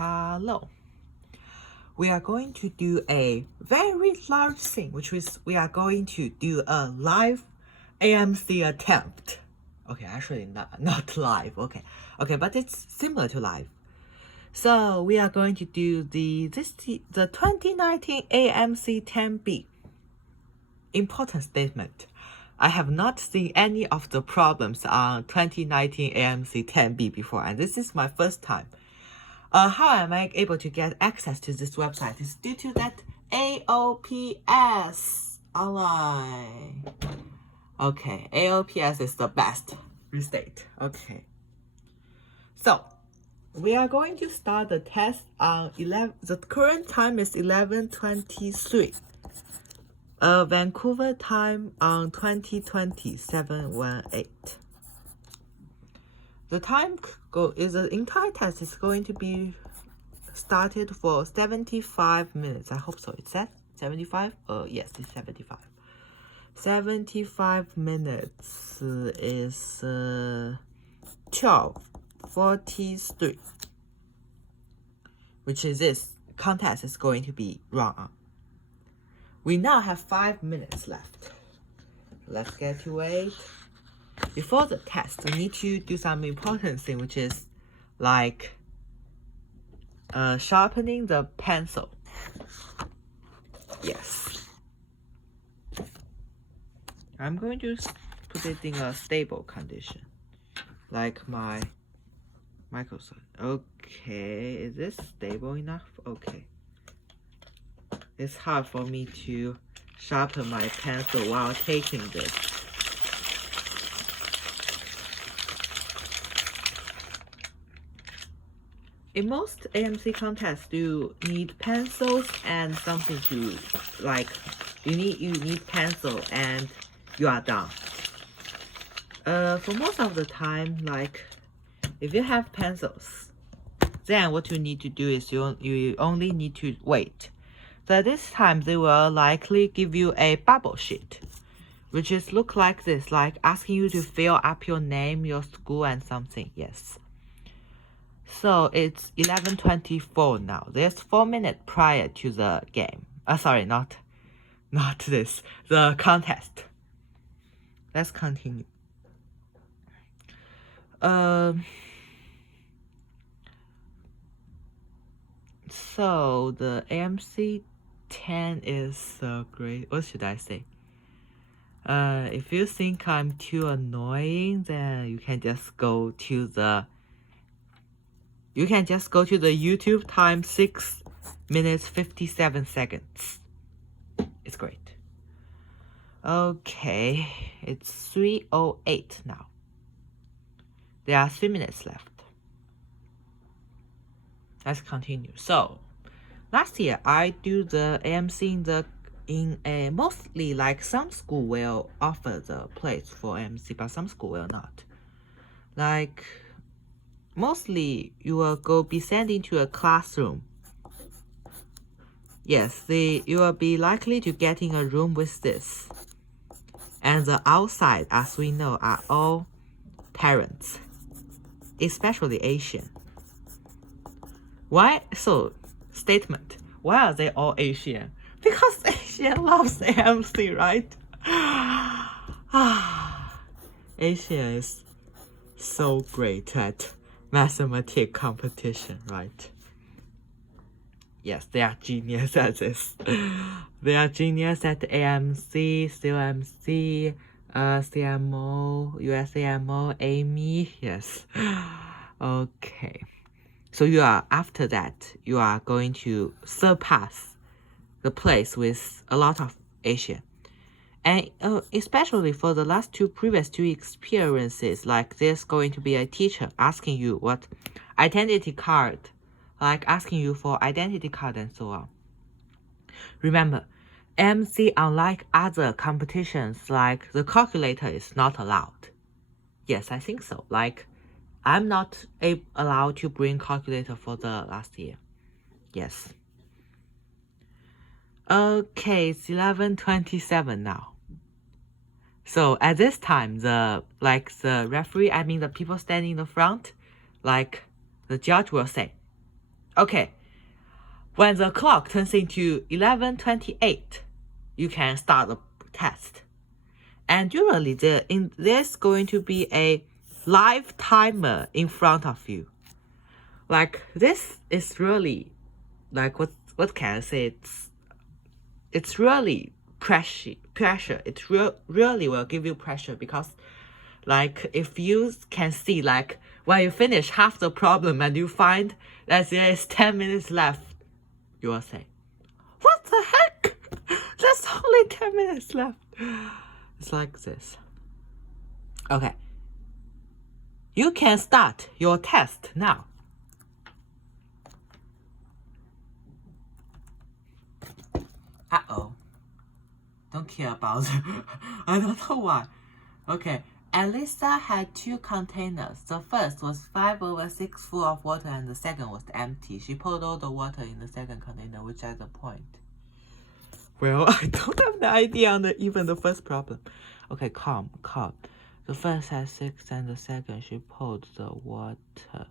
Hello. We are going to do a very large thing, which is we are going to do a live AMC attempt. Okay, actually not live. Okay, but it's similar to live. So we are going to do the 2019 AMC 10B. Important statement. I have not seen any of the problems on 2019 AMC 10B before, and this is my first time. How am I able to get access to this website? It's due to that AOPS online. Okay, AOPS is the best. Restate. Okay. So, we are going to start the test on the current time is 11:23. Vancouver time on 2020 718. The time the entire test is going to be started for 75 minutes. I hope so. It said 75? Yes, it's 75. 75 minutes is 12:43, which is this contest is going to be run on. We now have 5 minutes left. Let's get to it. Before the test, we need to do some important thing, which is like sharpening the pencil. Yes. I'm going to put it in a stable condition, like my Microsoft. Okay, is this stable enough? Okay. It's hard for me to sharpen my pencil while taking this. In most AMC contests, you need pencils and something to like. You need pencil and you are done. For most of the time, like if you have pencils, then what you need to do is you only need to wait. So this time they will likely give you a bubble sheet, which is look like this, like asking you to fill up your name, your school, and something. Yes. So it's 11:24 now. There's 4 minutes prior to the game. Sorry, not this. The contest. Let's continue. So the AMC 10 is so great. What should I say? If you think I'm too annoying, then you can just go to the YouTube time 6 minutes 57 seconds. It's great. Okay, it's 3:08 now. There are 3 minutes left. Let's continue. So, last year I do the AMC in a mostly like some school will offer the place for AMC, but some school will not. Like mostly you will be sent into a classroom. Yes, you will be likely to get in a room with this. And the outside, as we know, are all parents, especially Asian. Why? So, statement. Why are they all Asian? Because Asian loves AMC, right? Asian is so great at mathematics competition, right? Yes, they are genius at this. They are genius at AMC, COMC, CMO, USAMO, AMI. Yes. Okay. So after that, you are going to surpass the place with a lot of Asian. And especially for the previous two experiences, like there's going to be a teacher asking you what identity card, like asking you for identity card and so on. Remember, AMC, unlike other competitions, like the calculator is not allowed. Yes, I think so. Like, I'm not allowed to bring calculator for the last year. Yes. Okay, it's 11:27 now. So at this time, the referee, I mean the people standing in the front, like the judge will say, Okay. When the clock turns into 11:28, you can start the test. And usually there's going to be a live timer in front of you. Like this is really, like what can I say? It's really pressure. It really will give you pressure, because like if you can see, like when you finish half the problem and you find that there is 10 minutes left, you will say, what the heck? There's only 10 minutes left. It's like this. Okay. You can start your test now. Uh-oh. Don't care about it. I don't know why. Okay. Elisa had 2 containers. The first was 5/6 full of water and the second was empty. She poured all the water in the second container, which is the point. Well, I don't have the idea on even the first problem. Okay, calm. The first had 6 and the second she poured the water.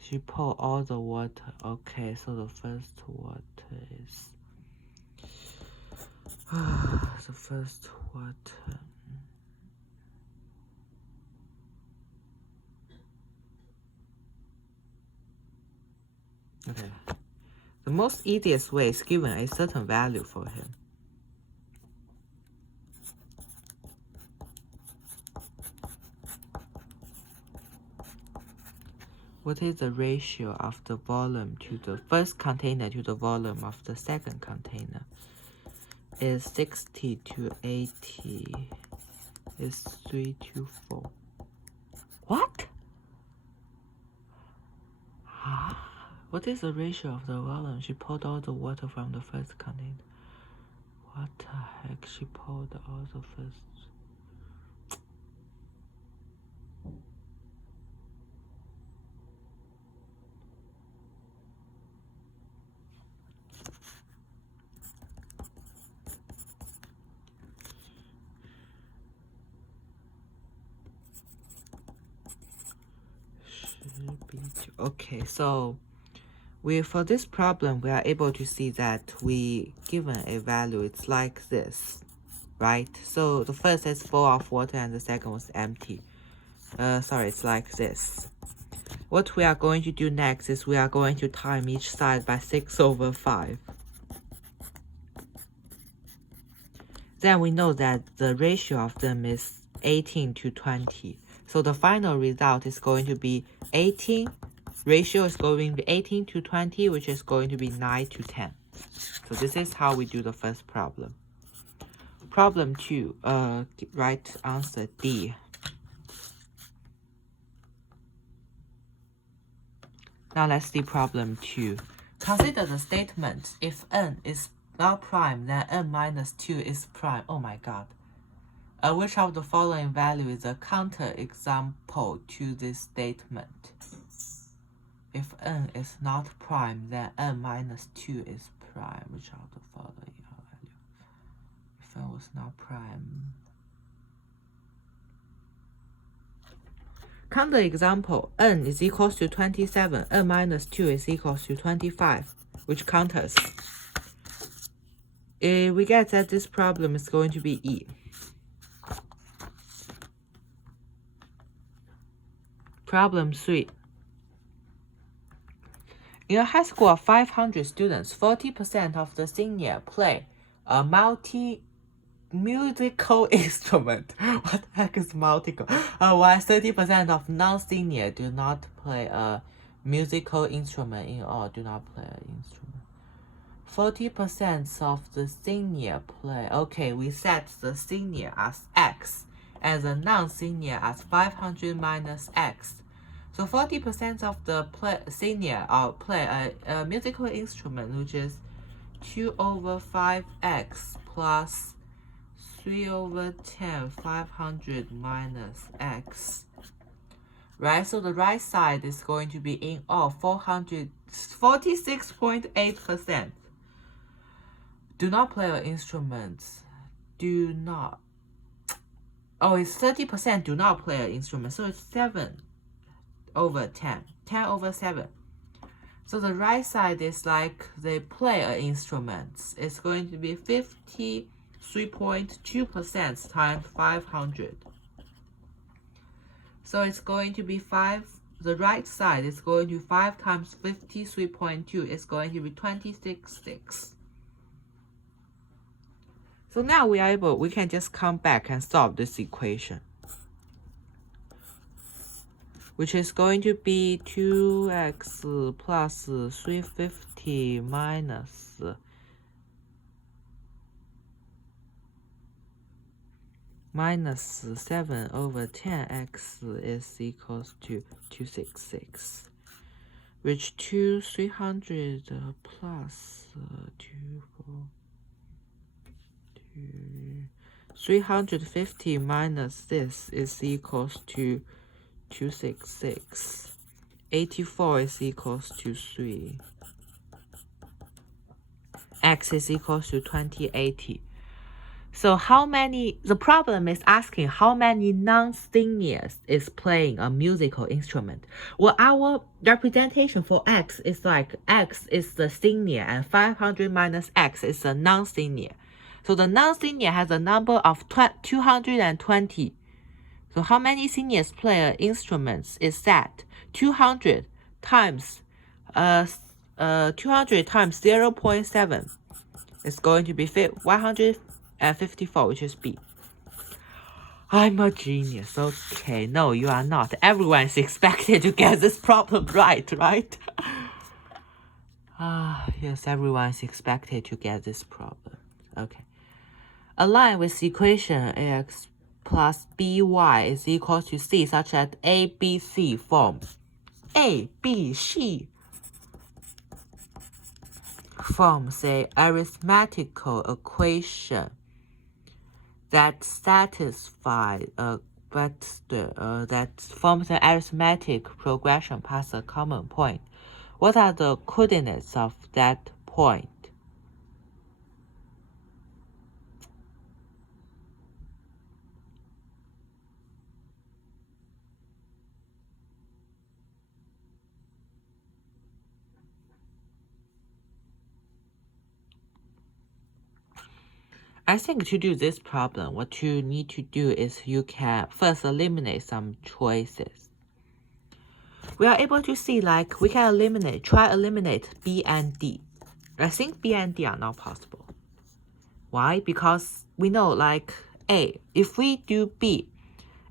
She poured all the water. Okay, so the first water is... the first water... Okay. The most easiest way is given a certain value for him. What is the ratio of the volume to the first container to the volume of the second container? Is 60 to 80 is 3 to 4. What? Huh? What is the ratio of the volume? She poured all the water from the first container. What the heck? She poured all the first... Okay, so for this problem, we are able to see that we given a value, it's like this, right? So the first is full of water and the second was empty. Sorry, it's like this. What we are going to do next is we are going to time each side by 6/5. Then we know that the ratio of them is 18 to 20. So the final result is going to be 18. Ratio is going to be 18 to 20, which is going to be 9 to 10. So this is how we do the first problem. Problem 2, right answer D. Now let's see problem 2. Consider the statement, if n is not prime, then n minus 2 is prime. Oh my god. Which of the following value is a counterexample to this statement? If n is not prime, then n minus 2 is prime. Which of the following value? If n was not prime. Counterexample, n is equals to 27, n minus 2 is equals to 25, which counters. We get that this problem is going to be E. Problem 3. In a high school of 500 students, 40% of the senior play a musical instrument. What the heck is musical? While 30% of non-senior do not play a musical instrument in all. Do not play an instrument. 40% of the senior play. Okay, we set the senior as X and the non-senior as 500 minus X. So 40% of the senior play a musical instrument, which is 2/5x plus 3/10, 500 minus x. Right, so the right side is going to be in all 46.8%. Do not play an instrument. Do not. Oh, it's 30% do not play an instrument, so it's 7/10. 10/7. So the right side is like they play an instrument. It's going to be 53.2% times 500. So it's going to be 5, the right side is going to 5 times 53.2 is going to be 26.6. So now we can just come back and solve this equation, which is going to be 2x plus 350 minus 7 over 10x is equals to 266, which 300 plus 350 minus this is equals to 266. 84 is equals to 3. X is equals to 2080. So the problem is asking how many non-singers is playing a musical instrument. Well, our representation for X is like X is the singer and 500 minus X is the non-singer. So the non-singer has a number of 220. So how many singers play an instrument is that 200 times 0.7 is going to be 154, which is B. I'm a genius. Okay, no, you are not. Everyone is expected to get this problem right? Yes, everyone is expected to get this problem. Okay. Align with equation AX plus BY is equal to C such that ABC form. ABC forms a arithmetical equation that satisfies that forms an arithmetic progression past a common point. What are the coordinates of that point? I think to do this problem, what you need to do is you can first eliminate some choices. We are able to see like we can try eliminate B and D. I think B and D are not possible. Why? Because we know like A, if we do B,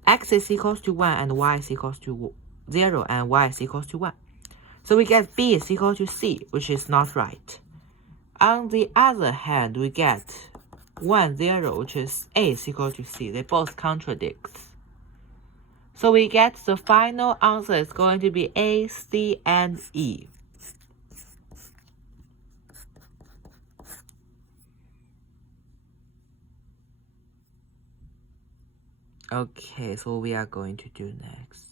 X is equals to 1 and Y is equals to 0 and Y is equals to 1. So we get B is equal to C, which is not right. On the other hand, we get 1, 0, which is A is equal to C. They both contradict. So we get the final answer is going to be A, C, and E. Okay, so we are going to do next.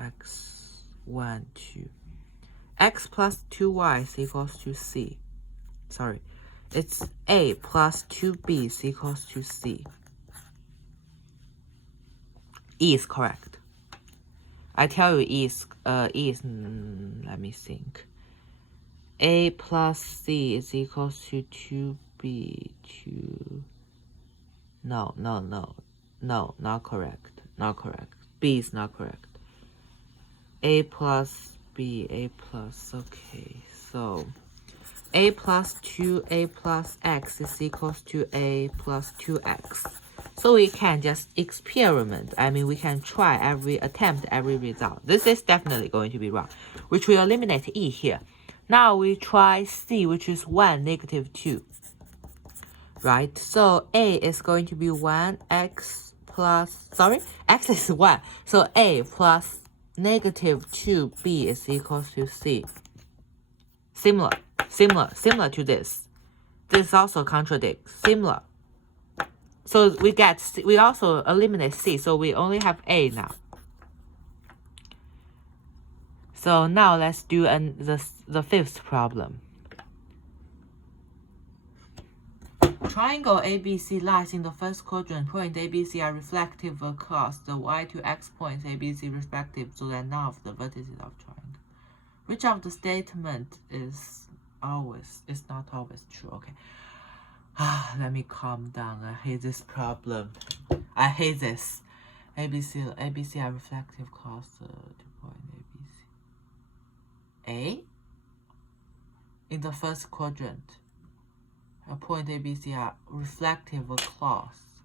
X, 1, 2. X plus 2y is equals to C. Sorry. It's A plus 2B is equals to C. E is correct. I tell you E is let me think. A plus C is equals to 2B, 2. No, not correct. B is not correct. A plus B, A plus, okay, so A plus 2A plus X is equals to A plus 2X. So we can just experiment. I mean, we can try attempt every result. This is definitely going to be wrong, which will eliminate E here. Now we try C, which is 1, negative 2. Right? So A is going to be 1, X is 1. So A plus negative 2B is equals to C. Similar to this. This also contradicts. Similar. So we also eliminate C, so we only have A now. So now let's do the fifth problem. Triangle ABC lies in the first quadrant. Point ABC are reflective across the y to x points ABC respective, so that none of the vertices of triangle. Which of the statement is not always true? Okay. Let me calm down. I hate this problem. I hate this. ABC are reflective cluster to point ABC. A? In the first quadrant, a point ABC are reflective class.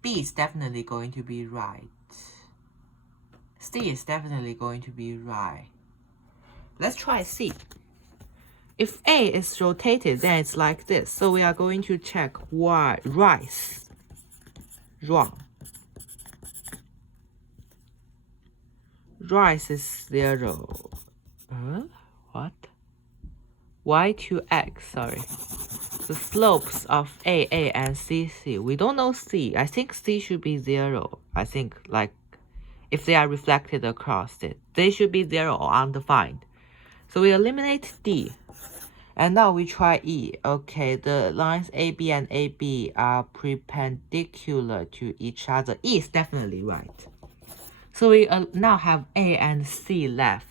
B is definitely going to be right. C is definitely going to be right. Let's try C. If A is rotated, then it's like this. So we are going to check why rise. Wrong. Rise is 0. What? Y to X, sorry. The slopes of A, and C. We don't know C. I think C should be 0. I think, like, if they are reflected across it, they should be 0 or undefined. So we eliminate D. And now we try E. Okay, the lines AB and AB are perpendicular to each other. E is definitely right. So we now have A and C left.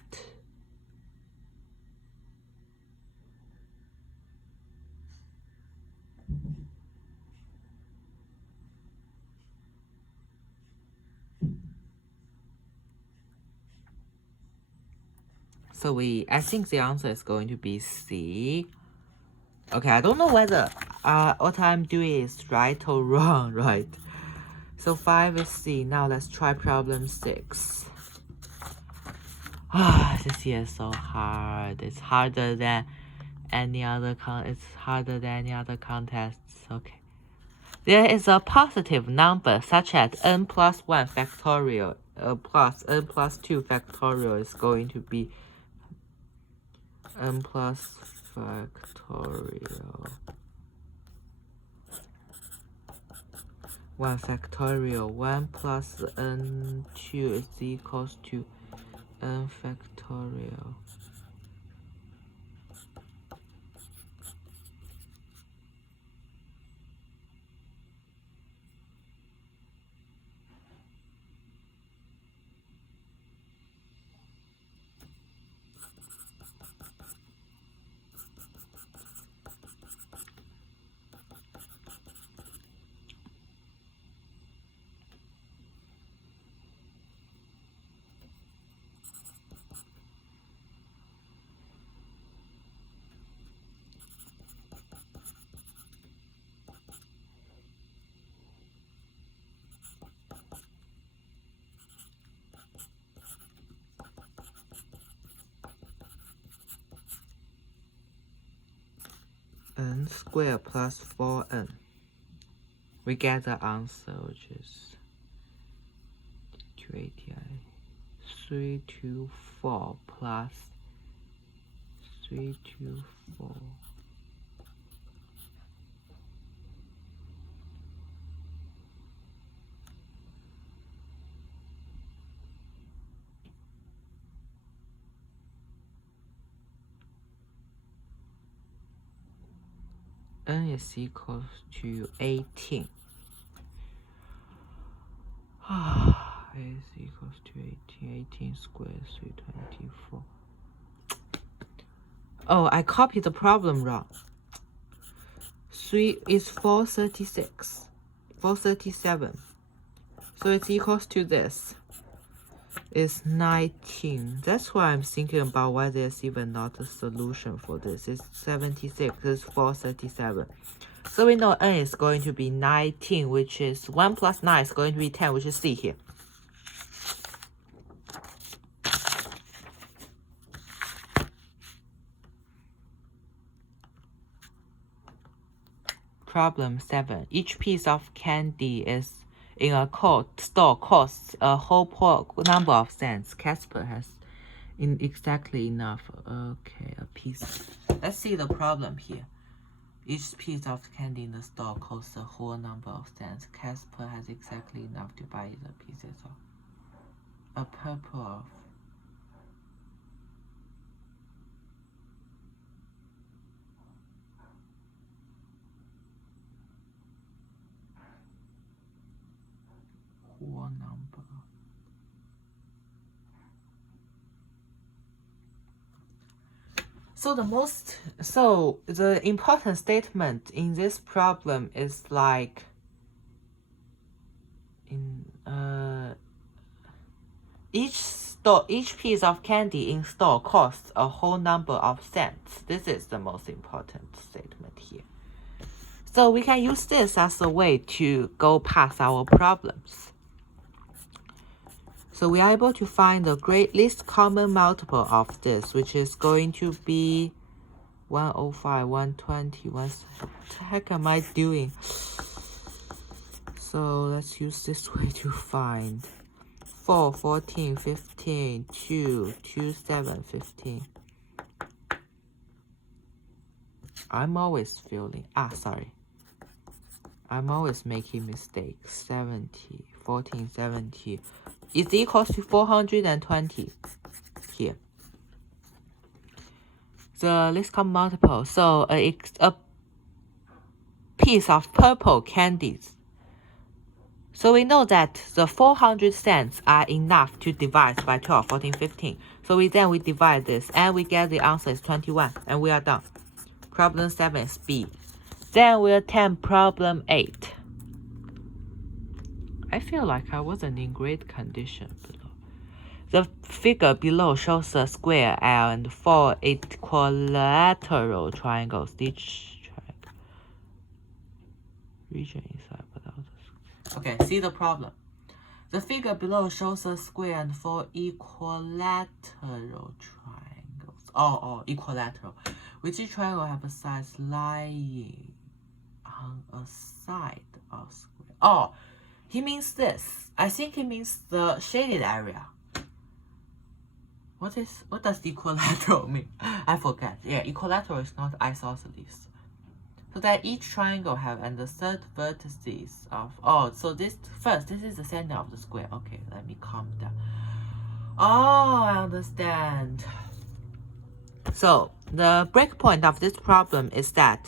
So I think the answer is going to be C. Okay, I don't know whether what I'm doing is right or wrong, right? So 5 is C. Now let's try problem 6. This year is so hard. It's harder than any other contests. Okay. There is a positive number such as n plus 1 factorial plus n plus 2 factorial is going to be n plus factorial 1 factorial 1 plus n2 is equals to n factorial. N squared plus 4n. We get the answer, which is 324 plus 324. N is equals to 18. Is equals to 18. 18 squared is 324. Oh, I copied the problem wrong. 3 is 436. 437. So it's equals to this. It's 19. That's why I'm thinking about why there's even not a solution for this. It's 76. It's 437. So we know n is going to be 19, which is 1 plus 9 is going to be 10, which is C here. Problem 7. Each piece of candy is in a store costs a whole number of cents. Casper has exactly enough. Okay, a piece. Let's see the problem here. Each piece of candy in the store costs a whole number of cents. Casper has exactly enough to buy the pieces of a purple of whole number. So the important statement in this problem is like each piece of candy in store costs a whole number of cents. This is the most important statement here. So we can use this as a way to go past our problems. So we are able to find the least common multiple of this, which is going to be 105, 120. What the heck am I doing? So let's use this way to find 4, 14, 15, 2, 2, 7, 15. I'm always making mistakes. 70, 14, 70 is equals to 420 here. The least common multiple. So a piece of purple candies. So we know that the 400 cents are enough to divide by 12, 14, 15. So we divide this and we get the answer is 21 and we are done. Problem 7 is B. Then we attempt problem 8. I feel like I wasn't in great condition below. The figure below shows a square and 4 equilateral triangles. Each triangle region inside without the square. Okay, see the problem. The figure below shows a square and 4 equilateral triangles. Equilateral. Which each triangle have a side lying on a side of square. He means this. I think he means the shaded area. What does equilateral mean? I forget. Yeah, equilateral is not isosceles. So that each triangle have and the third vertices of so this is the center of the square. Okay, let me calm down. I understand. So the breakpoint of this problem is that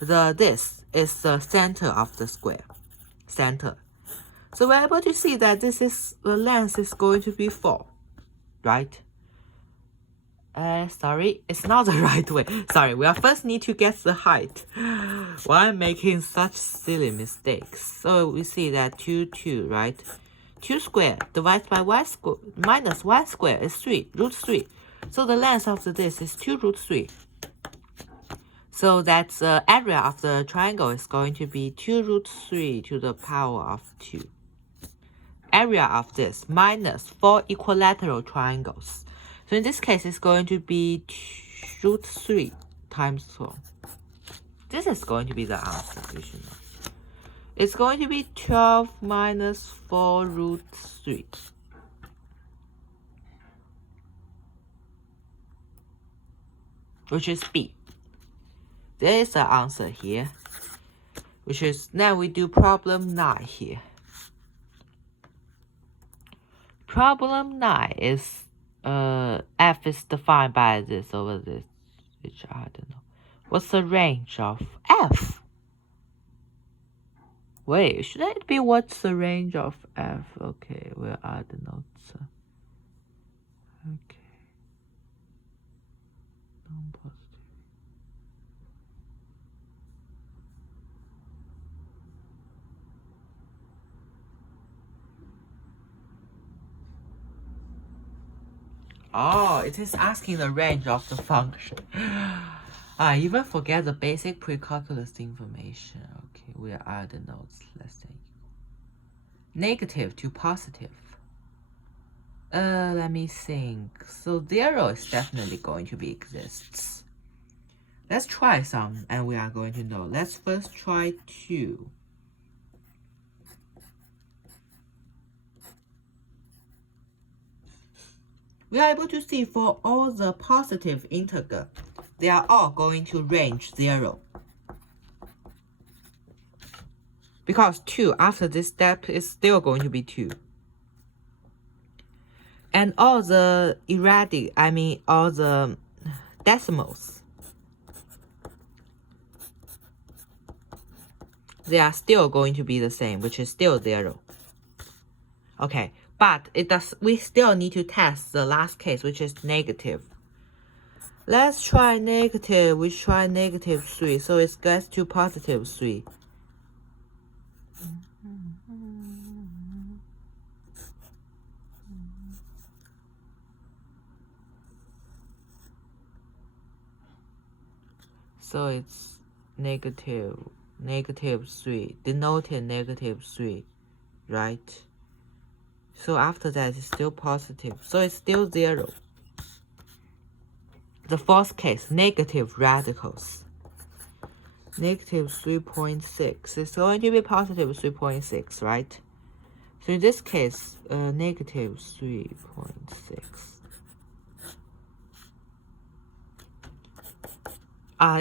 this is the center of the square. Center. So we're able to see that the length is going to be 4, right? Sorry, it's not the right way. Sorry, we first need to get the height. Why I'm making such silly mistakes? So we see that 2, right? 2 squared divided by y squared minus y squared is 3, root 3. So the length of this is 2 root 3. So that the area of the triangle is going to be 2 root 3 to the power of 2. Area of this minus 4 equilateral triangles. So in this case, it's going to be root 3 times 4. This is going to be the answer, you should know. It's going to be 12 minus 4 root 3. Which is B. There is the answer here. Which is, now we do problem 9 here. Problem 9 is f is defined by this over this, which I don't know. What's the range of f? Wait, should it be what's the range of f? Okay, where are the notes? Okay. Non-positive. It is asking the range of the function. I even forget the basic pre-calculus information. Okay, where are the notes? Let's say negative to positive. Let me think. So 0 is definitely going to be exists. Let's try some and we are going to know. Let's first try 2. We are able to see for all the positive integer, they are all going to range 0. Because 2 after this step is still going to be 2. And all the all the decimals, they are still going to be the same, which is still 0. Okay. But we still need to test the last case, which is negative. Let's try negative. We try negative 3, so it gets to positive 3. So it's negative 3, denoting negative 3, right? So after that, it's still positive. So it's still 0. The fourth case, negative radicals. Negative 3.6. It's going to be positive 3.6, right? So in this case, negative 3.6.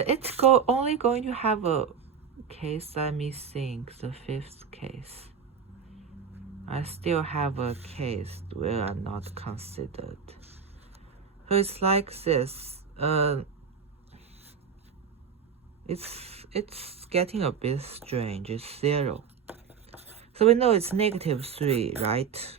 It's only going to have a case. Let me think. The fifth case. I still have a case where I'm not considered. So it's like this. It's getting a bit strange. It's 0. So we know it's negative 3, right?